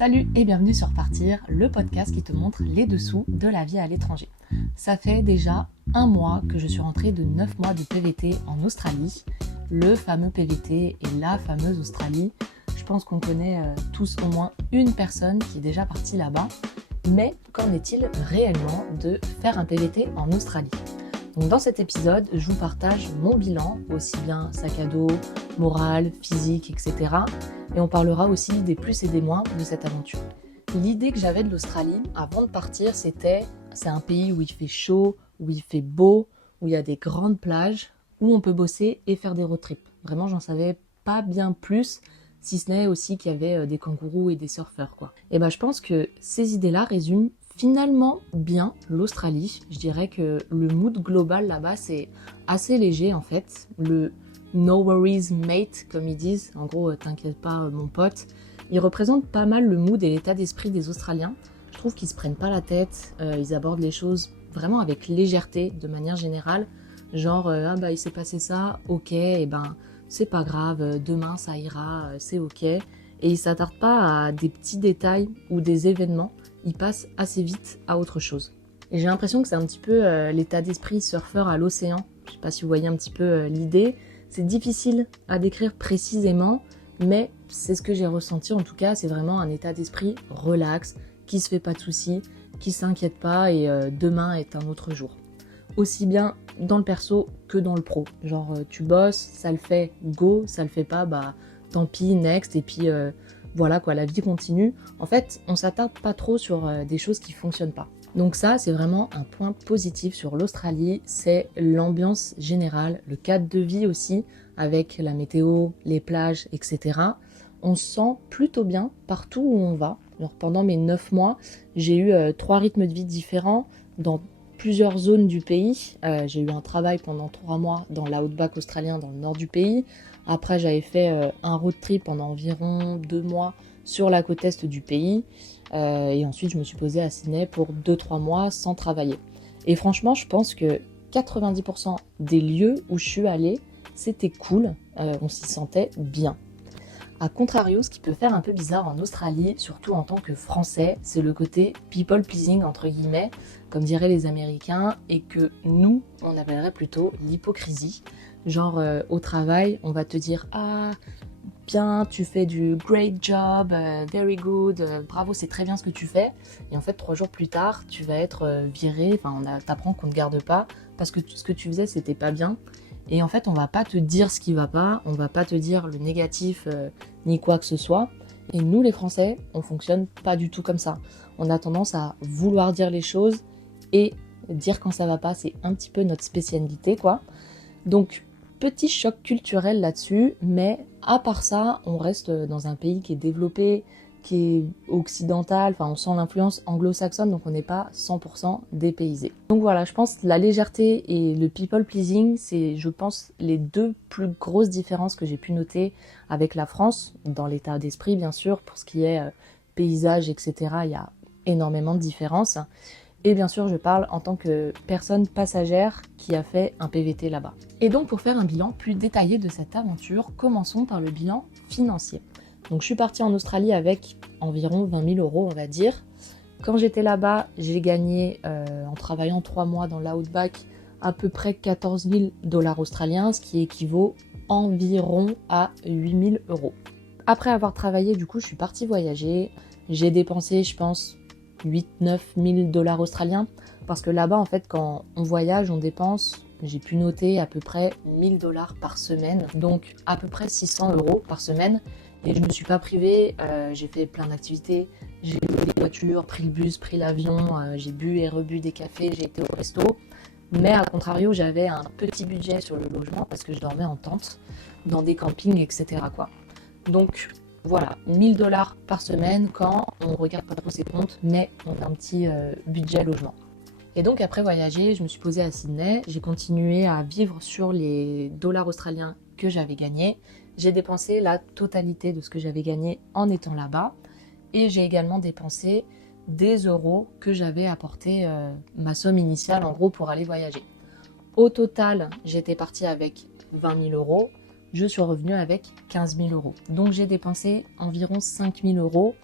Salut et bienvenue sur Partir, le podcast qui te montre les dessous de la vie à l'étranger. Ça fait déjà un mois que je suis rentrée de 9 mois de PVT en Australie, le fameux PVT et la fameuse Australie. Je pense qu'on connaît tous au moins une personne qui est déjà partie là-bas, mais qu'en est-il réellement de faire un PVT en Australie ? Donc dans cet épisode, je vous partage mon bilan, aussi bien sac à dos, moral, physique, etc. Et on parlera aussi des plus et des moins de cette aventure. L'idée que j'avais de l'Australie avant de partir, c'est un pays où il fait chaud, où il fait beau, où il y a des grandes plages, où on peut bosser et faire des road trips. Vraiment, j'en savais pas bien plus, si ce n'est aussi qu'il y avait des kangourous et des surfeurs, quoi. Et je pense que ces idées-là résument finalement bien l'Australie. Je dirais que le mood global là-bas, c'est assez léger en fait. Le no worries mate, comme ils disent, en gros, t'inquiète pas mon pote, il représente pas mal le mood et l'état d'esprit des Australiens. Je trouve qu'ils se prennent pas la tête, ils abordent les choses vraiment avec légèreté de manière générale. Genre, il s'est passé ça, ok, c'est pas grave, demain ça ira, c'est ok. Et ils s'attardent pas à des petits détails ou des événements, ils passent assez vite à autre chose. Et j'ai l'impression que c'est un petit peu l'état d'esprit surfeur à l'océan. Je sais pas si vous voyez un petit peu l'idée. C'est difficile à décrire précisément, mais c'est ce que j'ai ressenti en tout cas. C'est vraiment un état d'esprit relax, qui se fait pas de soucis, qui s'inquiète pas et demain est un autre jour. Aussi bien dans le perso que dans le pro. Genre tu bosses, ça le fait, go, ça le fait pas, tant pis, next, et puis voilà quoi, la vie continue. En fait, on s'attarde pas trop sur des choses qui fonctionnent pas. Donc ça, c'est vraiment un point positif sur l'Australie, c'est l'ambiance générale, le cadre de vie aussi, avec la météo, les plages, etc. On se sent plutôt bien partout où on va. Alors, pendant mes 9 mois, j'ai eu 3 rythmes de vie différents dans plusieurs zones du pays. J'ai eu un travail pendant 3 mois dans l'outback australien, dans le nord du pays. Après, j'avais fait un road trip pendant environ 2 mois sur la côte est du pays. Et ensuite, je me suis posée à Sydney pour 2-3 mois sans travailler. Et franchement, je pense que 90% des lieux où je suis allée, c'était cool. On s'y sentait bien. A contrario, ce qui peut faire un peu bizarre en Australie, surtout en tant que Français, c'est le côté people pleasing entre guillemets, comme diraient les Américains, et que nous, on appellerait plutôt l'hypocrisie. Genre au travail, on va te dire « Ah, bien, tu fais du great job, very good, bravo, c'est très bien ce que tu fais ». Et en fait, 3 jours plus tard, tu vas être viré, t'apprends qu'on ne te garde pas parce que ce que tu faisais, c'était pas bien. Et en fait, on va pas te dire ce qui va pas, on va pas te dire le négatif ni quoi que ce soit. Et nous, les Français, on fonctionne pas du tout comme ça. On a tendance à vouloir dire les choses et dire quand ça va pas, c'est un petit peu notre spécialité, quoi. Donc, petit choc culturel là-dessus, mais à part ça, on reste dans un pays qui est développé, qui est occidental, on sent l'influence anglo-saxonne, donc on n'est pas 100% dépaysé. Donc voilà, je pense que la légèreté et le people pleasing, c'est, je pense, les 2 plus grosses différences que j'ai pu noter avec la France, dans l'état d'esprit bien sûr, pour ce qui est paysage, etc., il y a énormément de différences. Et bien sûr, je parle en tant que personne passagère qui a fait un PVT là-bas. Et donc, pour faire un bilan plus détaillé de cette aventure, commençons par le bilan financier. Donc, je suis partie en Australie avec environ 20 000 euros, on va dire. Quand j'étais là-bas, j'ai gagné, en travaillant 3 mois dans l'outback, à peu près 14 000 $ australiens, ce qui équivaut environ à 8 000 euros. Après avoir travaillé, du coup, je suis partie voyager. J'ai dépensé, je pense, 8-9 000 $ australiens, parce que là-bas, en fait, quand on voyage, on dépense, j'ai pu noter à peu près 1 000 $ par semaine, donc à peu près 600 euros par semaine. Et je me suis pas privée, j'ai fait plein d'activités, j'ai loué des voitures, pris le bus, pris l'avion, j'ai bu et rebu des cafés, j'ai été au resto. Mais à contrario, j'avais un petit budget sur le logement parce que je dormais en tente, dans des campings, etc., quoi. Donc voilà, 1 000 $ par semaine quand on regarde pas trop ses comptes, mais on a un petit budget logement. Et donc après voyager, je me suis posée à Sydney, j'ai continué à vivre sur les dollars australiens que j'avais gagnés. J'ai dépensé la totalité de ce que j'avais gagné en étant là-bas. Et j'ai également dépensé des euros que j'avais apporté ma somme initiale en gros pour aller voyager. Au total, j'étais partie avec 20 000 euros. Je suis revenue avec 15 000 euros. Donc j'ai dépensé environ 5 000 euros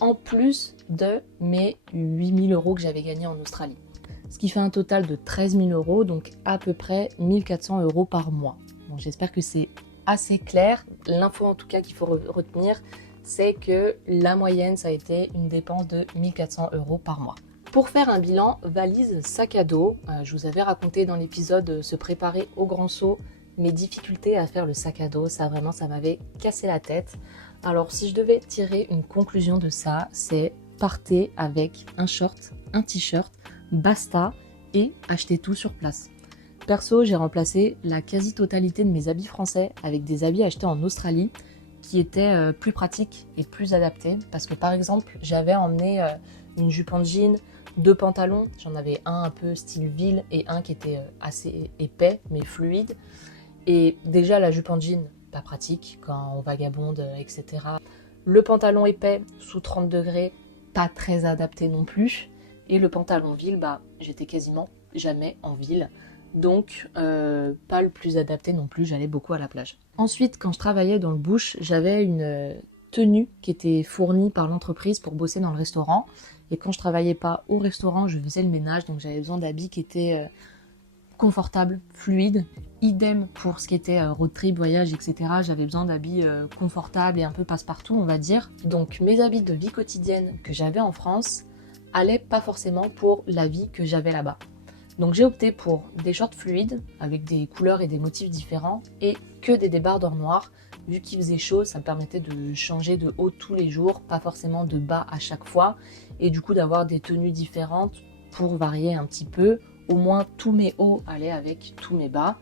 en plus de mes 8 000 € que j'avais gagnés en Australie. Ce qui fait un total de 13 000 €, donc à peu près 1 400 € par mois. Donc j'espère que c'est assez clair. L'info en tout cas qu'il faut retenir, c'est que la moyenne, ça a été une dépense de 1 400 € par mois. Pour faire un bilan valise sac à dos, je vous avais raconté dans l'épisode se préparer au grand saut mes difficultés à faire le sac à dos. Ça m'avait cassé la tête. Alors si je devais tirer une conclusion de ça, c'est partez avec un short, un t-shirt, basta et achetez tout sur place. Perso, j'ai remplacé la quasi-totalité de mes habits français avec des habits achetés en Australie qui étaient plus pratiques et plus adaptés. Parce que par exemple, j'avais emmené une jupe en jean, 2 pantalons. J'en avais un peu style ville et un qui était assez épais mais fluide. Et déjà la jupe en jean, pas pratique quand on vagabonde, etc. Le pantalon épais sous 30 degrés, pas très adapté non plus. Et le pantalon ville, j'étais quasiment jamais en ville. Donc pas le plus adapté non plus, j'allais beaucoup à la plage. Ensuite, quand je travaillais dans le bush, j'avais une tenue qui était fournie par l'entreprise pour bosser dans le restaurant. Et quand je travaillais pas au restaurant, je faisais le ménage, donc j'avais besoin d'habits qui étaient confortables, fluides. Idem pour ce qui était road trip, voyage, etc. J'avais besoin d'habits confortables et un peu passe-partout, on va dire. Donc mes habits de vie quotidienne que j'avais en France allaient pas forcément pour la vie que j'avais là-bas. Donc j'ai opté pour des shorts fluides avec des couleurs et des motifs différents et que des débardeurs noirs. Vu qu'il faisait chaud, ça me permettait de changer de haut tous les jours, pas forcément de bas à chaque fois, et du coup d'avoir des tenues différentes pour varier un petit peu. Au moins tous mes hauts allaient avec tous mes bas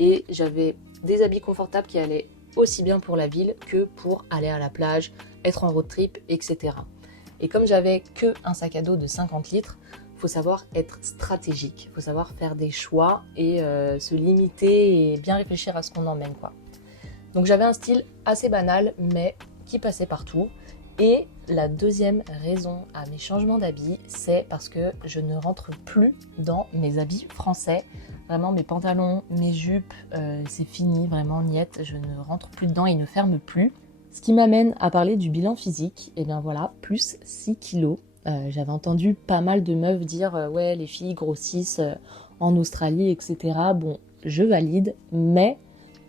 et j'avais des habits confortables qui allaient aussi bien pour la ville que pour aller à la plage, être en road trip, etc. Et comme j'avais que un sac à dos de 50 litres, il faut savoir être stratégique, il faut savoir faire des choix et se limiter et bien réfléchir à ce qu'on emmène, quoi. Donc j'avais un style assez banal mais qui passait partout. Et la deuxième raison à mes changements d'habits, c'est parce que je ne rentre plus dans mes habits français. Vraiment mes pantalons, mes jupes, c'est fini, vraiment niette, je ne rentre plus dedans, ils ne ferment plus. Ce qui m'amène à parler du bilan physique, et bien voilà, plus 6 kilos. J'avais entendu pas mal de meufs dire ouais les filles grossissent en Australie, etc. Bon, je valide, mais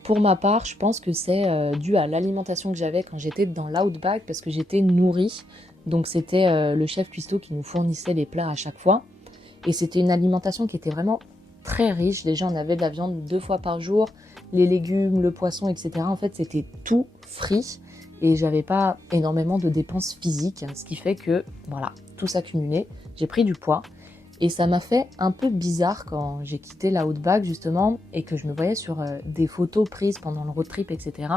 pour ma part, je pense que c'est dû à l'alimentation que j'avais quand j'étais dans l'outback parce que j'étais nourrie. Donc c'était le chef cuistot qui nous fournissait les plats à chaque fois. Et c'était une alimentation qui était vraiment très riche. Déjà, on avait de la viande 2 fois par jour, les légumes, le poisson, etc. En fait, c'était tout frit et j'avais pas énormément de dépenses physiques. Ce qui fait que, voilà, tout s'accumulait. J'ai pris du poids. Et ça m'a fait un peu bizarre quand j'ai quitté l'outback justement et que je me voyais sur des photos prises pendant le road trip, etc.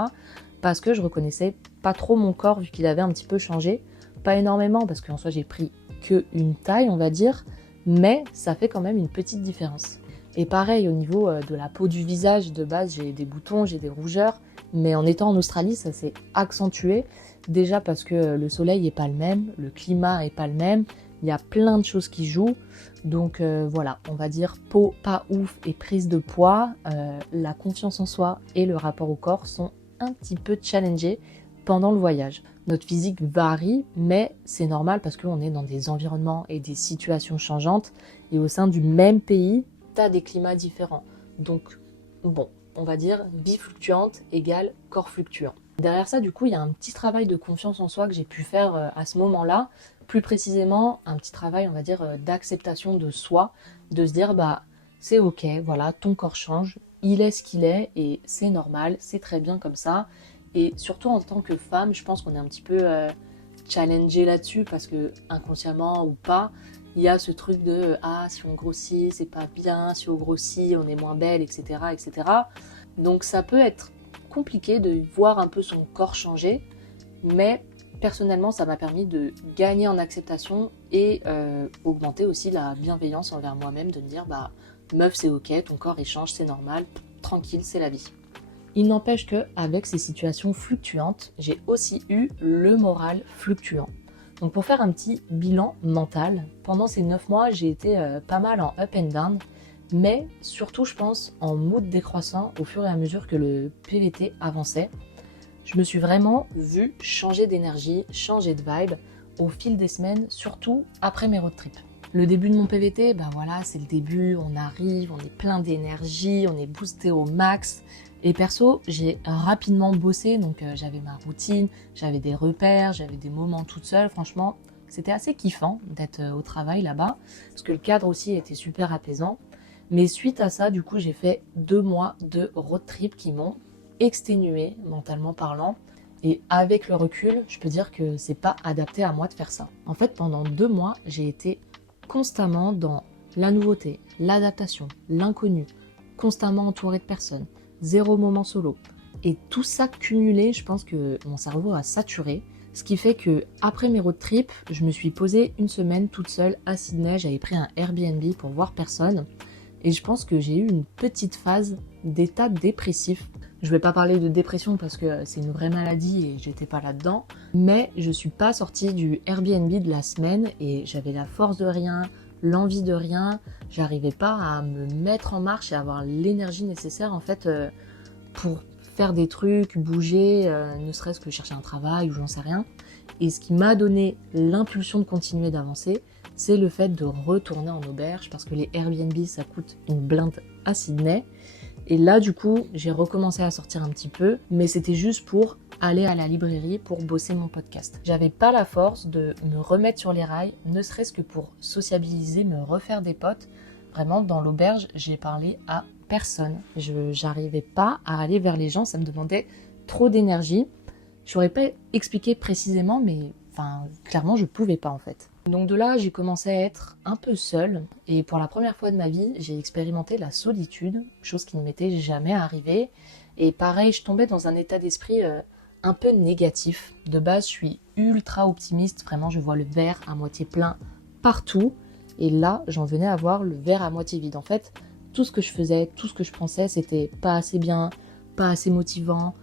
Parce que je reconnaissais pas trop mon corps vu qu'il avait un petit peu changé. Pas énormément parce qu'en soi j'ai pris que une taille on va dire, mais ça fait quand même une petite différence. Et pareil au niveau de la peau du visage, de base j'ai des boutons, j'ai des rougeurs, mais en étant en Australie ça s'est accentué. Déjà parce que le soleil est pas le même, le climat est pas le même, il y a plein de choses qui jouent. Donc voilà, on va dire peau pas ouf et prise de poids, la confiance en soi et le rapport au corps sont un petit peu challengés pendant le voyage. Notre physique varie, mais c'est normal parce qu'on est dans des environnements et des situations changeantes et au sein du même pays, t'as des climats différents. Donc bon, on va dire vie fluctuante égale corps fluctuant. Derrière ça, du coup, il y a un petit travail de confiance en soi que j'ai pu faire à ce moment-là. Plus précisément, un petit travail, on va dire, d'acceptation de soi, de se dire, c'est ok, voilà, ton corps change, il est ce qu'il est, et c'est normal, c'est très bien comme ça. Et surtout en tant que femme, je pense qu'on est un petit peu challengé là-dessus, parce que inconsciemment ou pas, il y a ce truc de, si on grossit, c'est pas bien, si on grossit, on est moins belle, etc., etc. Donc ça peut être compliqué de voir un peu son corps changer, mais personnellement ça m'a permis de gagner en acceptation et augmenter aussi la bienveillance envers moi-même, de me dire meuf c'est ok, ton corps il change, c'est normal, tranquille, c'est la vie. Il n'empêche que avec ces situations fluctuantes, j'ai aussi eu le moral fluctuant. Donc pour faire un petit bilan mental, pendant ces 9 mois j'ai été pas mal en up and down, mais surtout je pense en mood décroissant au fur et à mesure que le PVT avançait. Je me suis vraiment vue changer d'énergie, changer de vibe. au fil des semaines, surtout après mes road trips. Le début de mon PVT, c'est le début, on arrive, on est plein d'énergie, on est boosté au max. Et perso, j'ai rapidement bossé, donc j'avais ma routine, j'avais des repères, j'avais des moments toute seule. Franchement, c'était assez kiffant d'être au travail là-bas, parce que le cadre aussi était super apaisant. Mais suite à ça, du coup, j'ai fait 2 mois de road trip qui m'ont exténué, mentalement parlant. Et avec le recul, je peux dire que c'est pas adapté à moi de faire ça. En fait, pendant 2 mois, j'ai été constamment dans la nouveauté, l'adaptation, l'inconnu, constamment entouré de personnes, 0 moment solo. Et tout ça cumulé, je pense que mon cerveau a saturé. Ce qui fait que après mes road trips, je me suis posée 1 semaine toute seule à Sydney. J'avais pris un Airbnb pour voir personne. Et je pense que j'ai eu une petite phase d'état dépressif. Je vais pas parler de dépression parce que c'est une vraie maladie et j'étais pas là-dedans. Mais je suis pas sortie du Airbnb de la semaine et j'avais la force de rien, l'envie de rien. J'arrivais pas à me mettre en marche et avoir l'énergie nécessaire en fait pour faire des trucs, bouger, ne serait-ce que chercher un travail ou j'en sais rien. Et ce qui m'a donné l'impulsion de continuer d'avancer, c'est le fait de retourner en auberge parce que les Airbnb ça coûte une blinde à Sydney. Et là, du coup, j'ai recommencé à sortir un petit peu, mais c'était juste pour aller à la librairie pour bosser mon podcast. J'avais pas la force de me remettre sur les rails, ne serait-ce que pour sociabiliser, me refaire des potes. Vraiment, dans l'auberge, j'ai parlé à personne. J'arrivais pas à aller vers les gens, ça me demandait trop d'énergie. Je n'aurais pas expliqué précisément, mais clairement, je pouvais pas en fait. Donc de là, j'ai commencé à être un peu seule et pour la première fois de ma vie, j'ai expérimenté la solitude, chose qui ne m'était jamais arrivée. Et pareil, je tombais dans un état d'esprit un peu négatif. De base, je suis ultra optimiste, vraiment je vois le verre à moitié plein partout. Et là, j'en venais à voir le verre à moitié vide. En fait, tout ce que je faisais, tout ce que je pensais, c'était pas assez bien, pas assez motivant,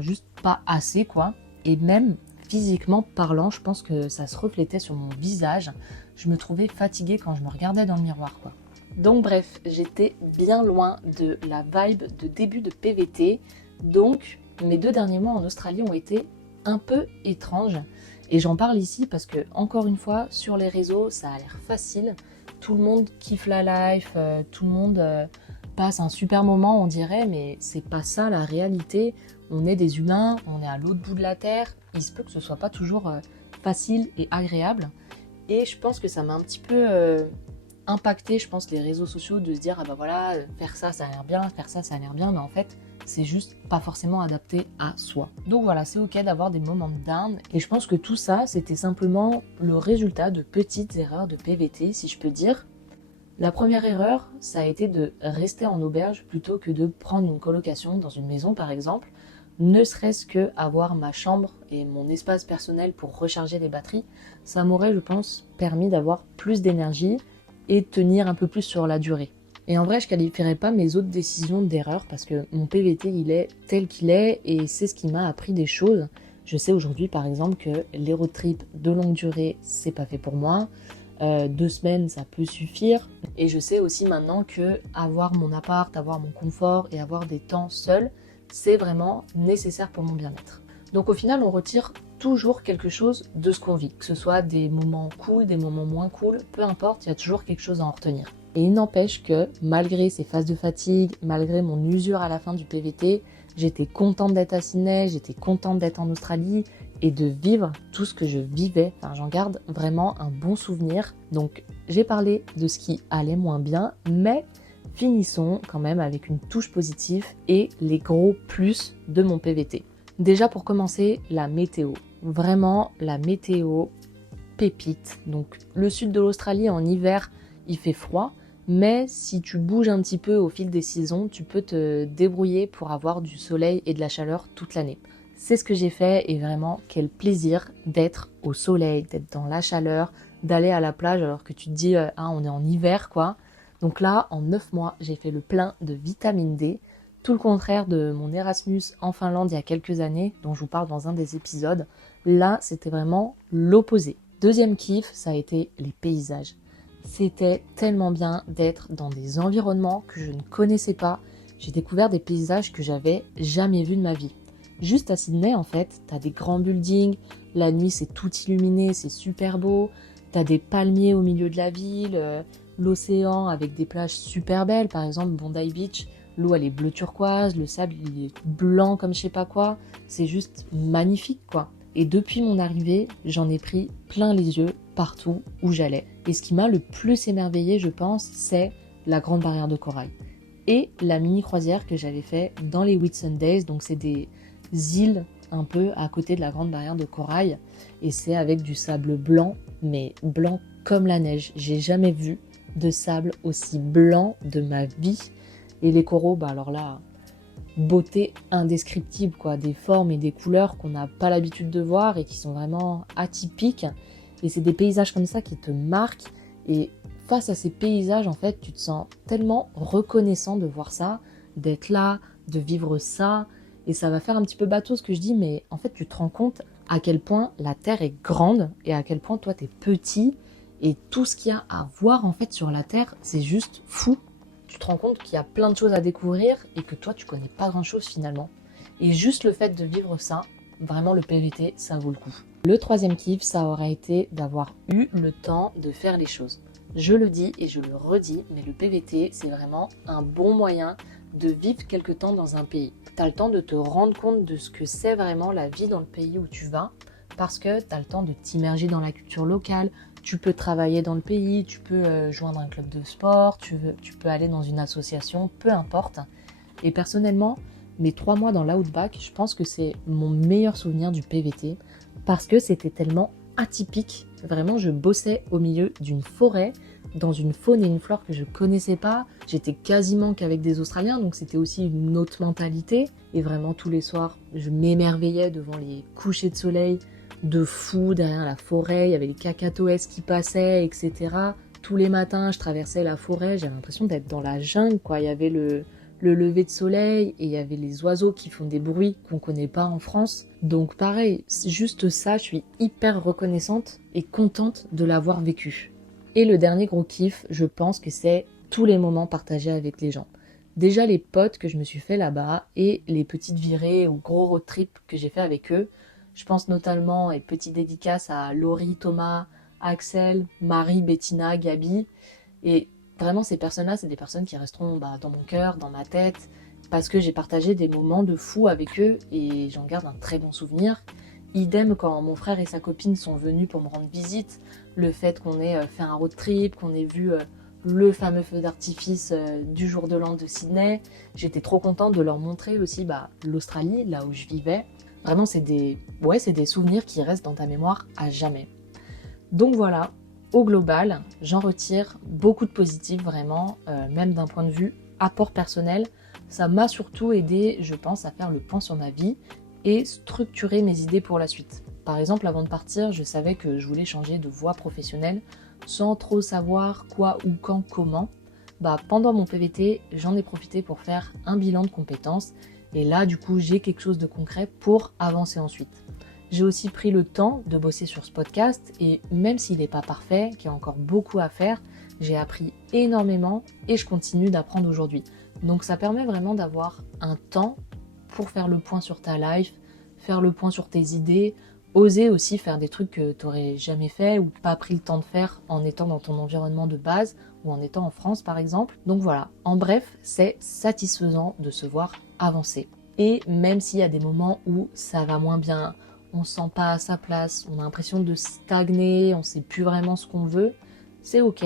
juste pas assez quoi. Et même physiquement parlant, je pense que ça se reflétait sur mon visage. Je me trouvais fatiguée quand je me regardais dans le miroir, quoi. Donc bref, j'étais bien loin de la vibe de début de PVT. Donc mes 2 derniers mois en Australie ont été un peu étranges. Et j'en parle ici parce que, encore une fois, sur les réseaux, ça a l'air facile. Tout le monde kiffe la life, tout le monde passe un super moment, on dirait, mais c'est pas ça la réalité. On est des humains, on est à l'autre bout de la terre. Il se peut que ce soit pas toujours facile et agréable. Et je pense que ça m'a un petit peu impacté, les réseaux sociaux, de se dire faire ça a l'air bien, faire ça a l'air bien, mais en fait, c'est juste pas forcément adapté à soi. Donc voilà, c'est ok d'avoir des moments de down. Et je pense que tout ça, c'était simplement le résultat de petites erreurs de PVT, si je peux dire. La première erreur, ça a été de rester en auberge plutôt que de prendre une colocation dans une maison par exemple. Ne serait-ce que avoir ma chambre et mon espace personnel pour recharger les batteries, ça m'aurait, je pense, permis d'avoir plus d'énergie et de tenir un peu plus sur la durée. Et en vrai, je qualifierais pas mes autres décisions d'erreur parce que mon PVT, il est tel qu'il est et c'est ce qui m'a appris des choses. Je sais aujourd'hui, par exemple, que les road trips de longue durée, c'est pas fait pour moi. 2 semaines, ça peut suffire. Et je sais aussi maintenant que avoir mon appart, avoir mon confort et avoir des temps seuls, c'est vraiment nécessaire pour mon bien-être. Donc au final, on retire toujours quelque chose de ce qu'on vit. Que ce soit des moments cool, des moments moins cool, peu importe, il y a toujours quelque chose à en retenir. Et il n'empêche que, malgré ces phases de fatigue, malgré mon usure à la fin du PVT, j'étais contente d'être à Sydney, j'étais contente d'être en Australie et de vivre tout ce que je vivais. J'en garde vraiment un bon souvenir. Donc j'ai parlé de ce qui allait moins bien, mais finissons quand même avec une touche positive et les gros plus de mon PVT. Déjà pour commencer, la météo. Vraiment la météo pépite. Donc le sud de l'Australie en hiver, il fait froid. Mais si tu bouges un petit peu au fil des saisons, tu peux te débrouiller pour avoir du soleil et de la chaleur toute l'année. C'est ce que j'ai fait et vraiment quel plaisir d'être au soleil, d'être dans la chaleur, d'aller à la plage alors que tu te dis on est en hiver quoi. Donc là, en 9 mois, j'ai fait le plein de vitamine D, tout le contraire de mon Erasmus en Finlande il y a quelques années, dont je vous parle dans un des épisodes. Là, c'était vraiment l'opposé. Deuxième kiff, ça a été les paysages. C'était tellement bien d'être dans des environnements que je ne connaissais pas. J'ai découvert des paysages que j'avais jamais vus de ma vie. Juste à Sydney, en fait, t'as des grands buildings, la nuit c'est tout illuminé, c'est super beau, t'as des palmiers au milieu de la ville, l'océan avec des plages super belles, par exemple Bondi Beach, l'eau elle est bleu turquoise, le sable il est blanc comme je sais pas quoi, c'est juste magnifique quoi. Et depuis mon arrivée, j'en ai pris plein les yeux partout où j'allais. Et ce qui m'a le plus émerveillée, je pense, c'est la Grande Barrière de Corail. Et la mini croisière que j'avais fait dans les Whitsundays, donc c'est des îles un peu à côté de la Grande Barrière de Corail. Et c'est avec du sable blanc, mais blanc comme la neige. J'ai jamais vu de sable aussi blanc de ma vie. Et les coraux, alors là, beauté indescriptible, quoi. Des formes et des couleurs qu'on n'a pas l'habitude de voir et qui sont vraiment atypiques. Et c'est des paysages comme ça qui te marquent. Et face à ces paysages, en fait, tu te sens tellement reconnaissant de voir ça, d'être là, de vivre ça. Et ça va faire un petit peu bateau ce que je dis, mais en fait, tu te rends compte à quel point la Terre est grande et à quel point toi, t'es petit. Et tout ce qu'il y a à voir, en fait, sur la Terre, c'est juste fou. Tu te rends compte qu'il y a plein de choses à découvrir et que toi, tu connais pas grand-chose finalement. Et juste le fait de vivre ça, vraiment le PVT, ça vaut le coup. Le troisième kiff, ça aurait été d'avoir eu le temps de faire les choses. Je le dis et je le redis, mais le PVT, c'est vraiment un bon moyen de vivre quelque temps dans un pays. Tu as le temps de te rendre compte de ce que c'est vraiment la vie dans le pays où tu vas, parce que tu as le temps de t'immerger dans la culture locale, tu peux travailler dans le pays, tu peux joindre un club de sport, tu peux aller dans une association, peu importe. Et personnellement, mes 3 mois dans l'Outback, je pense que c'est mon meilleur souvenir du PVT, parce que c'était tellement atypique. Vraiment, je bossais au milieu d'une forêt, dans une faune et une flore que je connaissais pas. J'étais quasiment qu'avec des Australiens, donc c'était aussi une autre mentalité. Et vraiment, tous les soirs, je m'émerveillais devant les couchers de soleil de fou derrière la forêt. Il y avait les cacatoès qui passaient, etc. Tous les matins, je traversais la forêt. J'avais l'impression d'être dans la jungle, quoi. Il y avait le lever de soleil et il y avait les oiseaux qui font des bruits qu'on connaît pas en France. Donc pareil, juste ça, je suis hyper reconnaissante et contente de l'avoir vécu. Et le dernier gros kiff, je pense que c'est tous les moments partagés avec les gens. Déjà les potes que je me suis fait là-bas et les petites virées ou gros road trips que j'ai fait avec eux. Je pense notamment, et petite dédicace à Laurie, Thomas, Axel, Marie, Bettina, Gabi. Et vraiment, ces personnes-là, c'est des personnes qui resteront dans mon cœur, dans ma tête, parce que j'ai partagé des moments de fou avec eux et j'en garde un très bon souvenir. Idem quand mon frère et sa copine sont venus pour me rendre visite, le fait qu'on ait fait un road trip, qu'on ait vu le fameux feu d'artifice du jour de l'an de Sydney. J'étais trop contente de leur montrer aussi l'Australie, là où je vivais. Vraiment, c'est des souvenirs qui restent dans ta mémoire à jamais. Donc voilà, au global, j'en retire beaucoup de positifs vraiment, même d'un point de vue apport personnel. Ça m'a surtout aidé, je pense, à faire le point sur ma vie et structurer mes idées pour la suite. Par exemple, avant de partir, je savais que je voulais changer de voie professionnelle sans trop savoir quoi ou quand, comment. Pendant mon PVT, j'en ai profité pour faire un bilan de compétences et là, du coup, j'ai quelque chose de concret pour avancer ensuite. J'ai aussi pris le temps de bosser sur ce podcast et même s'il n'est pas parfait, qu'il y a encore beaucoup à faire, j'ai appris énormément et je continue d'apprendre aujourd'hui. Donc ça permet vraiment d'avoir un temps pour faire le point sur ta life, faire le point sur tes idées, oser aussi faire des trucs que tu n'aurais jamais fait ou pas pris le temps de faire en étant dans ton environnement de base ou en étant en France par exemple. Donc voilà, en bref, c'est satisfaisant de se voir avancer. Et même s'il y a des moments où ça va moins bien, on se sent pas à sa place, on a l'impression de stagner, on sait plus vraiment ce qu'on veut, c'est ok,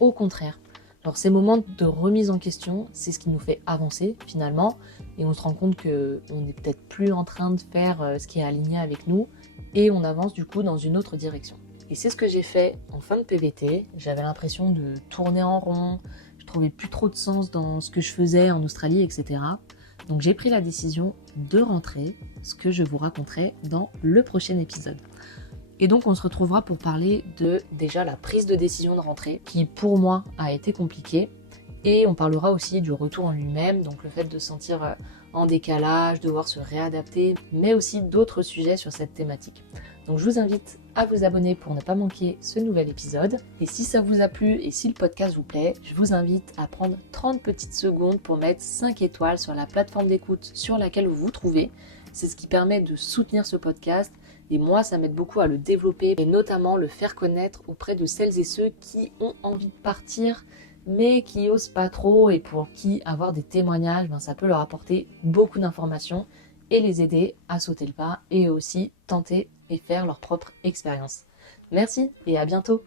au contraire. Alors ces moments de remise en question, c'est ce qui nous fait avancer finalement, et on se rend compte qu'on n'est peut-être plus en train de faire ce qui est aligné avec nous, et on avance du coup dans une autre direction. Et c'est ce que j'ai fait en fin de PVT, j'avais l'impression de tourner en rond, je trouvais plus trop de sens dans ce que je faisais en Australie, etc. Donc j'ai pris la décision de rentrer, ce que je vous raconterai dans le prochain épisode. Et donc on se retrouvera pour parler de déjà la prise de décision de rentrer, qui pour moi a été compliquée. Et on parlera aussi du retour en lui-même, donc le fait de se sentir en décalage, devoir se réadapter, mais aussi d'autres sujets sur cette thématique. Donc je vous invite à vous abonner pour ne pas manquer ce nouvel épisode. Et si ça vous a plu et si le podcast vous plaît, je vous invite à prendre 30 petites secondes pour mettre 5 étoiles sur la plateforme d'écoute sur laquelle vous vous trouvez. C'est ce qui permet de soutenir ce podcast et moi ça m'aide beaucoup à le développer et notamment le faire connaître auprès de celles et ceux qui ont envie de partir mais qui osent pas trop et pour qui avoir des témoignages, ça peut leur apporter beaucoup d'informations et les aider à sauter le pas et aussi tenter et faire leur propre expérience. Merci et à bientôt.